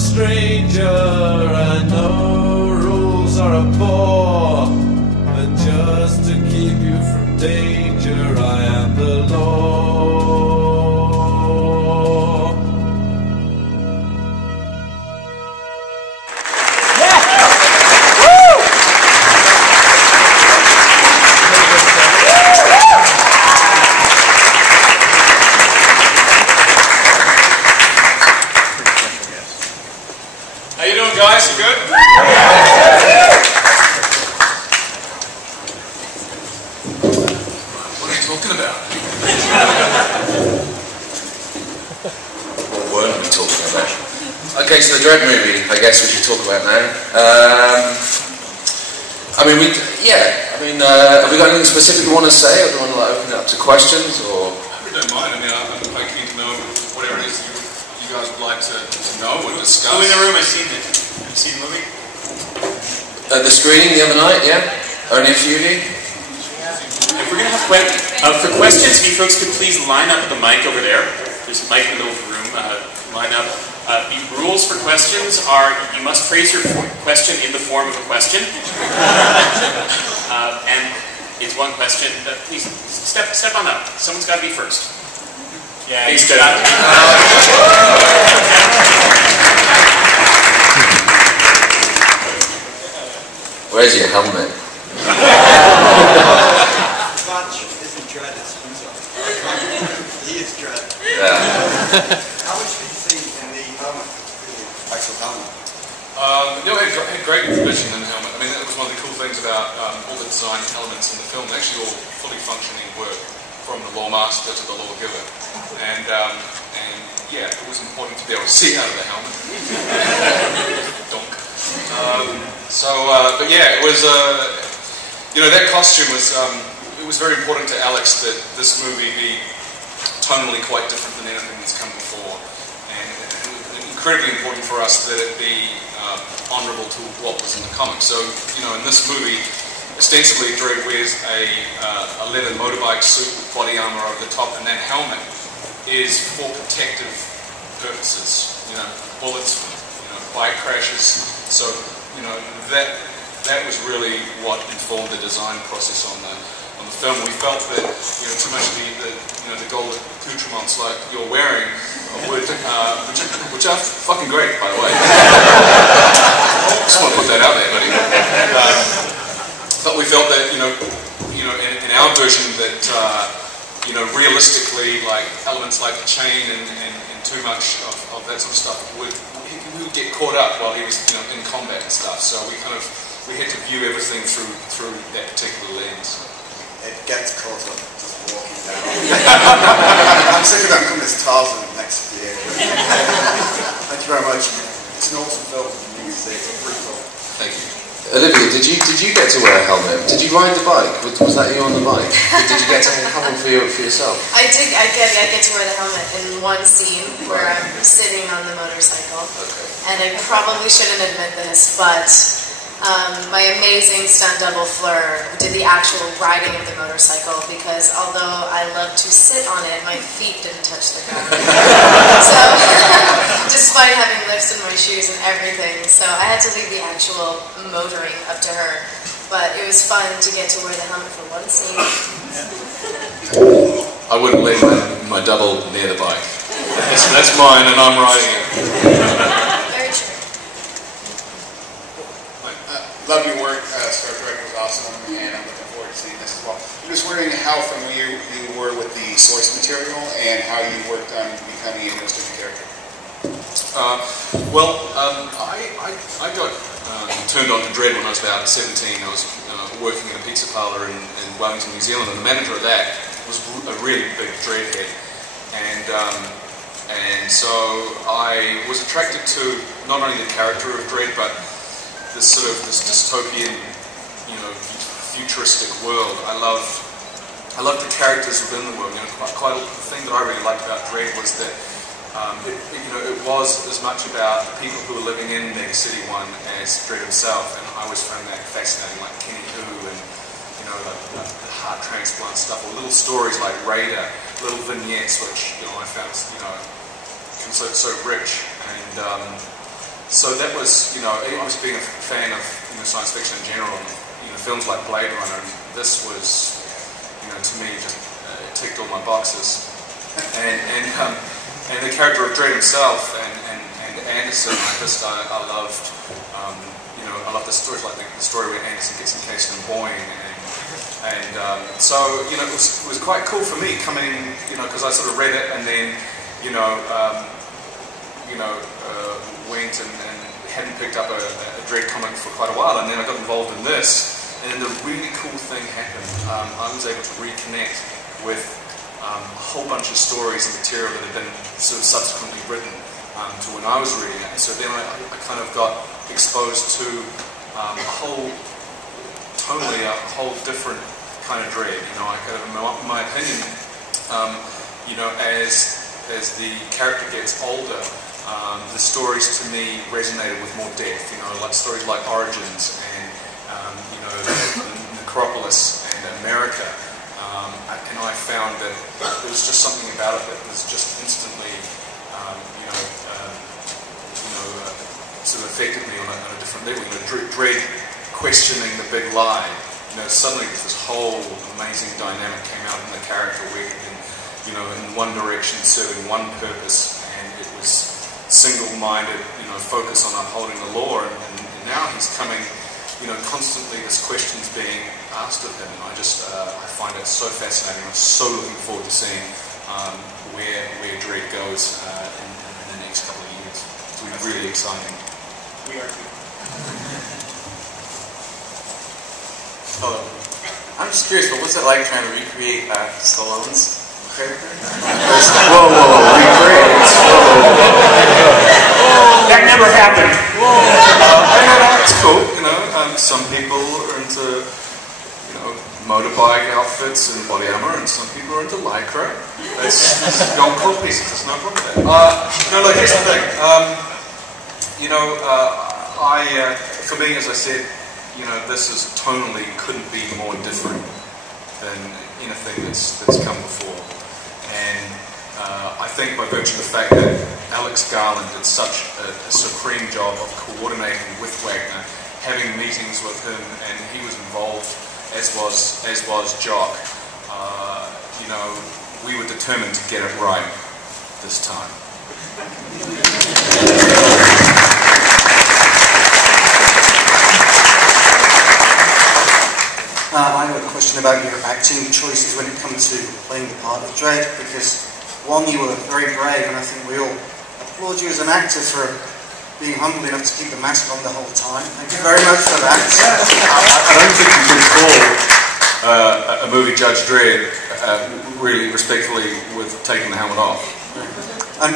stranger, and no rules are a bore, but just to keep you from danger, I am the law. Guys, you good? What are you talking about? What weren't we talking about? Okay, so the Dredd movie, I guess we should talk about now. Have we got anything specific we want to say, or do we want to open it up to questions, or? I really don't mind. I mean, I'm quite keen to know whatever it is you guys would like to know or discuss. Who in the room has seen it? Have you seen the movie? The screening the other night, yeah? Only a few of you? If we're going to have for questions, if you folks could please line up at the mic over there. There's a mic in the middle of the room. Line up. The rules for questions are you must phrase your question in the form of a question. And it's one question. Please step on up. Someone's got to be first. Yeah, please step up. Where's your helmet? Bunch isn't Dredd, it's Winsor. He is Dredd. Yeah. How much did you see in the helmet? The actual helmet? It had great vision in the helmet. I mean, that was one of the cool things about all the design elements in the film. They actually all fully functioning work, from the lawmaster to the lawgiver. And yeah, it was important to be able to see out of the helmet. Donk. But yeah, it was, that costume was, it was very important to Alex that this movie be tonally quite different than anything that's come before. And incredibly important for us that it be honourable to what was in the comics. So, in this movie, ostensibly Dredd wears a leather motorbike suit with body armour over the top, and that helmet is for protective purposes. Bullets, bike crashes. So, that was really what informed the design process on the film. We felt that too much of the gold accoutrements like you're wearing would, which are fucking great, by the way. Just want to put that out there, buddy. But we felt that in our version that realistically, like elements like the chain and too much of that sort of stuff would get caught up while he was in combat and stuff. So we had to view everything through that particular lens. It gets caught up just walking down. I'm sick of that coming as Tarzan next year. Thank you very much. It's an awesome film. You can see it's brutal. Thank you. Olivia, did you get to wear a helmet? Did you ride the bike? Was that you on the bike? Did you get to have one for yourself? I did. I get to wear the helmet in one scene where I'm sitting on the motorcycle. Okay. And I probably shouldn't admit this, but my amazing stunt double Fleur did the actual riding of the motorcycle, because although I love to sit on it, my feet didn't touch the ground. So, despite having lifts in my shoes and everything, so I had to leave the actual motoring up to her. But it was fun to get to wear the helmet for one scene. I wouldn't leave my double near the bike. That's mine, and I'm riding it. Very true. Love your work. Star Trek was awesome, and I'm looking forward to seeing this as well. I'm just wondering how familiar you were with the source material and how you worked on becoming a illustrated character. I got turned on to Dredd when I was about 17. I was working in a pizza parlour in Wellington, New Zealand, and the manager of that was a really big Dredd head. And so I was attracted to not only the character of Dredd, but this dystopian, futuristic world. I love the characters within the world. Quite the thing that I really liked about Dredd was that it was as much about the people who were living in Mega City 1 as Dredd himself, and I always found that fascinating, like Kenny Who and the heart transplant stuff, or little stories like Raider, little vignettes which I found so rich. And so that was, you know, I was being a fan of, you know, science fiction in general, and, you know, films like Blade Runner. This was, you know, to me just ticked all my boxes, and the character of Dredd himself and Anderson, I loved, you know, I loved the stories like the story where Anderson gets encased in Boeing, so, you know, it was quite cool for me coming, you know, because I sort of read it and then, you know, went and hadn't picked up a Dredd comic for quite a while, and then I got involved in this, and then the really cool thing happened. I was able to reconnect with a whole bunch of stories and material that had been sort of subsequently written to when I was reading it. So then I kind of got exposed to a whole different kind of Dredd. You know, I kind of, in my opinion, you know, as the character gets older, the stories to me resonated with more depth. You know, like stories like Origins and you know, the Necropolis and America. And I found that there was just something about it that was just instantly, sort of affected me on a different level. You know, Dredd questioning the big lie. You know, suddenly this whole amazing dynamic came out in the character where he can, you know, in one direction serving one purpose, and it was single-minded, you know, focus on upholding the law, and now he's coming, you know, constantly this question's being asked of him. I just, I find it so fascinating. I'm so looking forward to seeing where Dredd goes in the next couple of years. It's going to be really exciting. We are too. Hello. I'm just curious, but what's it like trying to recreate Stallone's character? Whoa, recreate. That never happened. It's cool, you know. Some people are into, you know, motorbike outfits and body armor, and some people are into lycra. That's gold core pieces. There's no problem with that. No, look, here's the thing. You know, for me, as I said, you know, this is tonally couldn't be more different than anything that's come before, and I think by virtue of the fact that Alex Garland did such a supreme job of coordinating with Wagner, having meetings with him, and he was involved, as was Jock. You know, we were determined to get it right this time. I have a question about your acting choices when it comes to playing the part of Dredd, because one, you were very brave, and I think we all applaud you as an actor for being humble enough to keep the mask on the whole time. Thank you very much for that. I don't think you can call a movie Judge Dredd really respectfully with taking the helmet off. But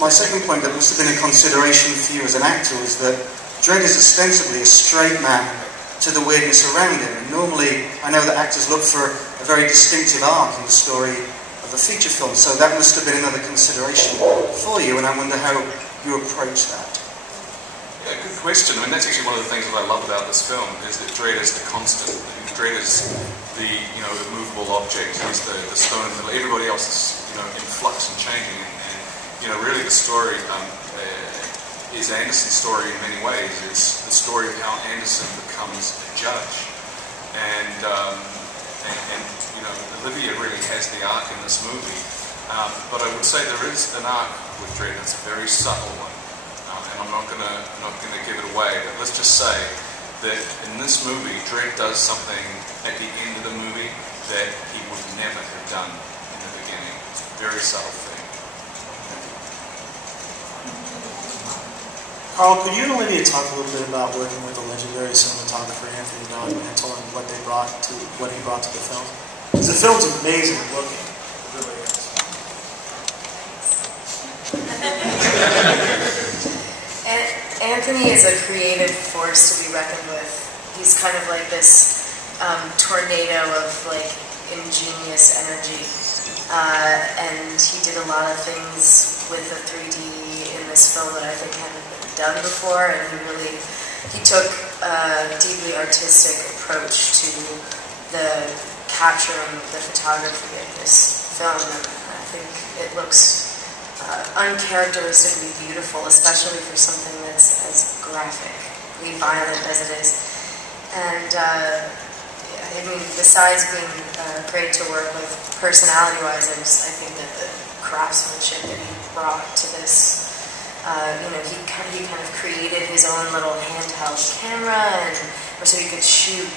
my second point that must have been a consideration for you as an actor was that Dredd is ostensibly a straight man to the weirdness around him. And normally, I know that actors look for a very distinctive arc in the story of a feature film, so that must have been another consideration for you, and I wonder how you approach that. Yeah, good question. I mean, that's actually one of the things that I love about this film, is that Dredd is the constant. Dredd is the, you know, the movable object. He's the stone in the middle. Everybody else is, you know, in flux and changing. And you know, really the story is Anderson's story in many ways. It's the story of how Anderson becomes a judge. And you know, Olivia really has the arc in this movie. But I would say there is an arc with Dredd. It's a very subtle one. And I'm not gonna give it away, but let's just say that in this movie, Dredd does something at the end of the movie that he would never have done in the beginning. It's a very subtle thing. Karl, could you and Olivia talk a little bit about working with the legendary cinematographer Anthony Douglas Wolk and what he brought to the film? Because the film's amazing looking. It really is. Anthony is a creative force to be reckoned with. He's kind of like this tornado of like ingenious energy, and he did a lot of things with the 3D in this film that I think hadn't been done before, and he took a deeply artistic approach to the capturing the photography of this film, and I think it looks uncharacteristically beautiful, especially for something that's as graphically violent as it is. And I mean, besides being great to work with personality-wise, I think that the craftsmanship that he brought to this, you know, he kind of created his own little handheld camera, and so he could shoot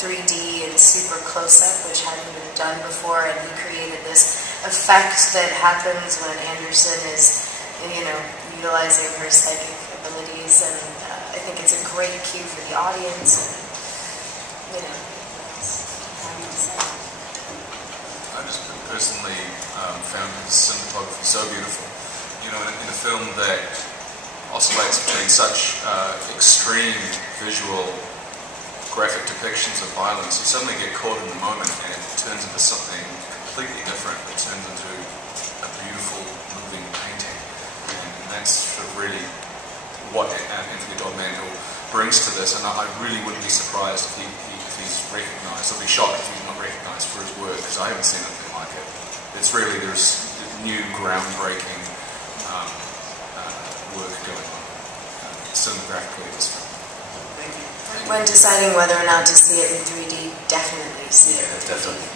3D and super close-up, which hadn't been done before, and he created this effect that happens when Anderson is, you know, utilizing her psychic abilities, and I think it's a great cue for the audience, and, you know, I just personally found his cinematography so beautiful. You know, in a film that oscillates between such extreme visual graphic depictions of violence, you suddenly get caught in the moment and it turns into something completely different. It turns into a beautiful, moving painting. And that's sort of really what Anthony Dogman brings to this, and I really wouldn't be surprised if he's recognised. I'll be shocked if he's not recognised for his work, because I haven't seen anything like it. It's really, there's new groundbreaking work going on cinemagraphically in this film. When deciding whether or not to see it in 3D, definitely see it. Yeah, definitely.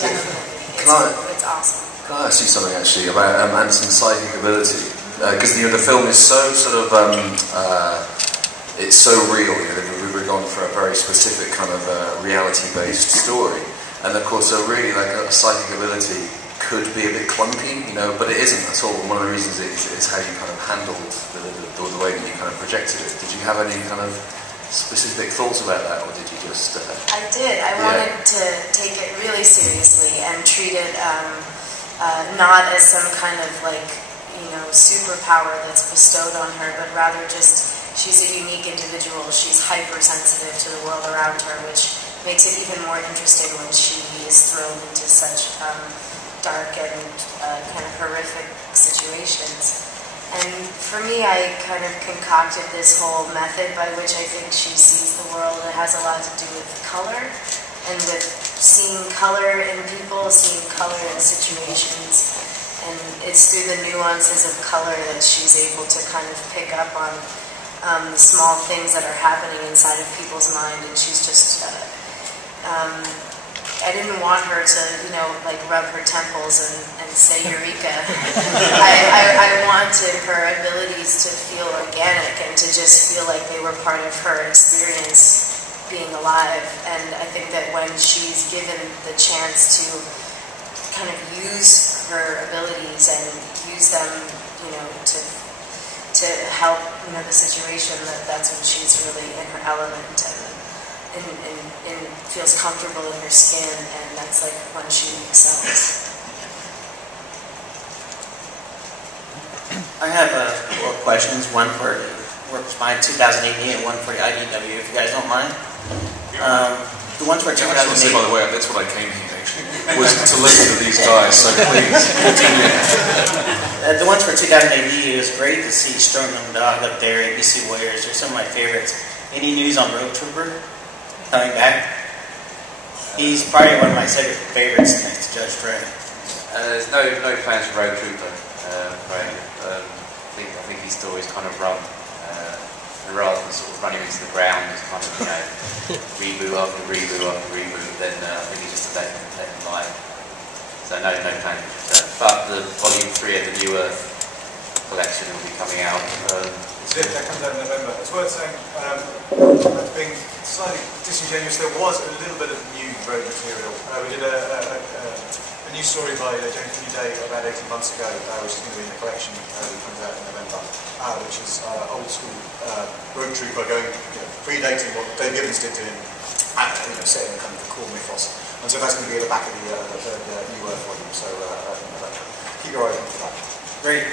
Definitely. It's awesome. Can I ask you something actually about Anderson's psychic ability? Because the film is so sort of, it's so real. You know, we've gone for a very specific kind of reality-based story, and of course, so really like a psychic ability could be a bit clunky, you know, but it isn't at all. One of the reasons is how you kind of handled the way that you kind of projected it. Did you have any kind of specific thoughts about that, or did you just... I did. I wanted to take it really seriously and treat it not as some kind of, like, you know, superpower that's bestowed on her, but rather just she's a unique individual. She's hypersensitive to the world around her, which makes it even more interesting when she is thrown into such dark and kind of horrific situations. And for me, I kind of concocted this whole method by which I think she sees the world. It has a lot to do with color, and with seeing color in people, seeing color in situations. And it's through the nuances of color that she's able to kind of pick up on the small things that are happening inside of people's mind. And she's just... I didn't want her to, you know, like rub her temples and say Eureka. I wanted her abilities to feel organic and to just feel like they were part of her experience being alive. And I think that when she's given the chance to kind of use her abilities and use them, you know, to help, you know, the situation, that's when she's really in her element and feels comfortable in her skin, and that's like when she excels. I have 4 questions, one for works by 2018 and one for the IDW, if you guys don't mind. The ones for 2018. I just want to say, by the way, that's what I came here actually, was to listen to these guys, so please continue. The ones for 2018, it was great to see Strong Dog up there, ABC Warriors, they're some of my favorites. Any news on Road Trooper coming back? He's probably one of my favorites next to Judge Dredd. There's no plans for Road Trooper, right? I think his story's kind of run, and rather than sort of running into the ground, it's kind of, you know, reboot after reboot after reboot, then I think he's just let him lie. So no plans for that. But the volume 3 of the New Earth collection will be coming out. That comes out in November. It's worth saying, being slightly disingenuous, there was a little bit of new road material. We did a new story by James Day about 18 months ago, which is going to be in the collection that comes out in November, which is old school road trooper going, you know, predating what Dave Gibbons did to him, you know, setting a kind of core mythos. And so that's going to be at the back of the New Earth volume. So keep your eyes on for that. Great.